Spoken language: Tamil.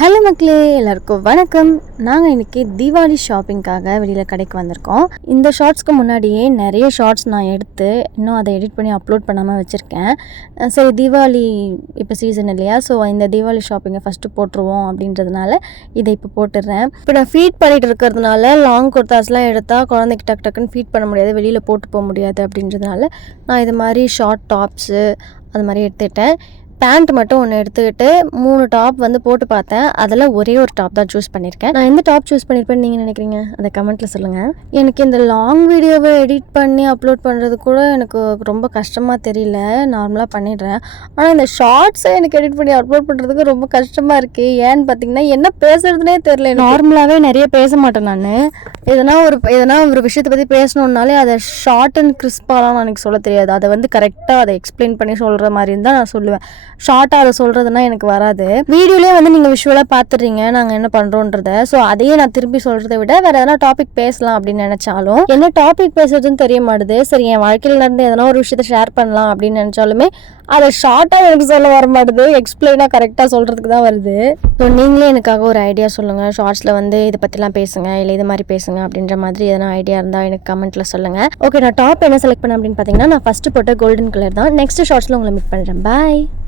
ஹலோ மக்களே, எல்லாருக்கும் வணக்கம். நாங்கள் இன்றைக்கி தீபாவளி ஷாப்பிங்காக வெளியில் கடைக்கு வந்திருக்கோம். இந்த ஷார்ட்ஸ்க்கு முன்னாடியே நிறைய ஷார்ட்ஸ் நான் எடுத்து இன்னும் அதை எடிட் பண்ணி அப்லோட் பண்ணாமல் வச்சுருக்கேன். சரி, தீபாவளி இப்போ சீசன் இல்லையா, ஸோ இந்த தீபாவளி ஷாப்பிங்கை ஃபஸ்ட்டு போட்டுருவோம் அப்படின்றதுனால இதை இப்போ போட்டுடுறேன். இப்போ நான் ஃபீட் பண்ணிகிட்டு இருக்கிறதுனால லாங் குர்தாஸ்லாம் எடுத்தால் குழந்தைக்கு டக்குன்னு ஃபீட் பண்ண முடியாது, வெளியில் போட்டு போக முடியாது அப்படின்றதுனால நான் இது மாதிரி ஷார்ட் டாப்ஸு அது மாதிரி எடுத்துக்கிட்டேன். பேண்ட் மட்டும் ஒன்று எடுத்துக்கிட்டு 3 டாப் போட்டு பார்த்தேன். அதில் ஒரே ஒரு டாப் தான் சூஸ் பண்ணியிருக்கேன். நான் எந்த டாப் சூஸ் பண்ணியிருப்பேன்னு நீங்கள் நினைக்கிறீங்க? அதை கமெண்ட்டில் சொல்லுங்கள். எனக்கு இந்த லாங் வீடியோவை எடிட் பண்ணி அப்லோட் பண்ணுறது கூட எனக்கு ரொம்ப கஷ்டமாக தெரியல, நார்மலாக பண்ணிடுறேன். ஆனால் இந்த ஷார்ட்ஸை எனக்கு எடிட் பண்ணி அப்லோட் பண்ணுறதுக்கு ரொம்ப கஷ்டமாக இருக்குது. ஏன்னு பார்த்தீங்கன்னா என்ன பேசுகிறதுனே தெரியல. நார்மலாகவே நிறைய பேச மாட்டேன் நான். எதனா ஒரு விஷயத்தை பற்றி பேசணுன்னாலே அதை ஷார்ட் அண்ட் கிறிஸ்பாலாம் எனக்கு சொல்ல தெரியாது. அதை கரெக்டாக அதை எக்ஸ்பிளைன் பண்ணி சொல்கிற மாதிரி இருந்தால் நான் சொல்லுவேன். ஷார்ட்டாக அதை சொல்கிறதுனா எனக்கு வராது. வீடியோலேயே நீங்கள் விஷுவலாக பார்த்துடுறீங்க நாங்கள் என்ன பண்ணுறோன்றத. ஸோ அதையே நான் திருப்பி சொல்கிறத விட வேறு எதனா டாபிக் பேசலாம் அப்படின்னு நினச்சாலும் என்ன டாபிக் பேசுறதுன்னு தெரிய மாட்டுது. சரி, என் வாழ்க்கையில் நடந்து எதனா ஒரு விஷயத்த ஷேர் பண்ணலாம் அப்படின்னு நினச்சாலுமே அதை ஷார்ட்டாக எனக்கு சொல்ல வர மாட்டுது, எக்ஸ்பிளைனாக கரெக்டாக சொல்கிறதுக்கு தான் வருது. ஸோ நீங்களே எனக்காக ஒரு ஐடியா சொல்லுங்கள். ஷார்ட்ஸில் இதை பற்றிலாம் பேசுங்க, இல்லை இது மாதிரி பேசுங்க அப்படின்ற மாதிரி எதனா ஐடியா இருந்தால் எனக்கு கமெண்ட்டில் சொல்லுங்கள். ஓகே, நான் டாப் என்ன செலக்ட் பண்ணேன் அப்படின்னு பார்த்தீங்கன்னா நான் ஃபஸ்ட்டு போட்ட கோல்டன் கலர் தான். நெக்ஸ்ட் ஷார்ட்ஸில் உங்களை மீட் பண்ணுறேன். பாய்.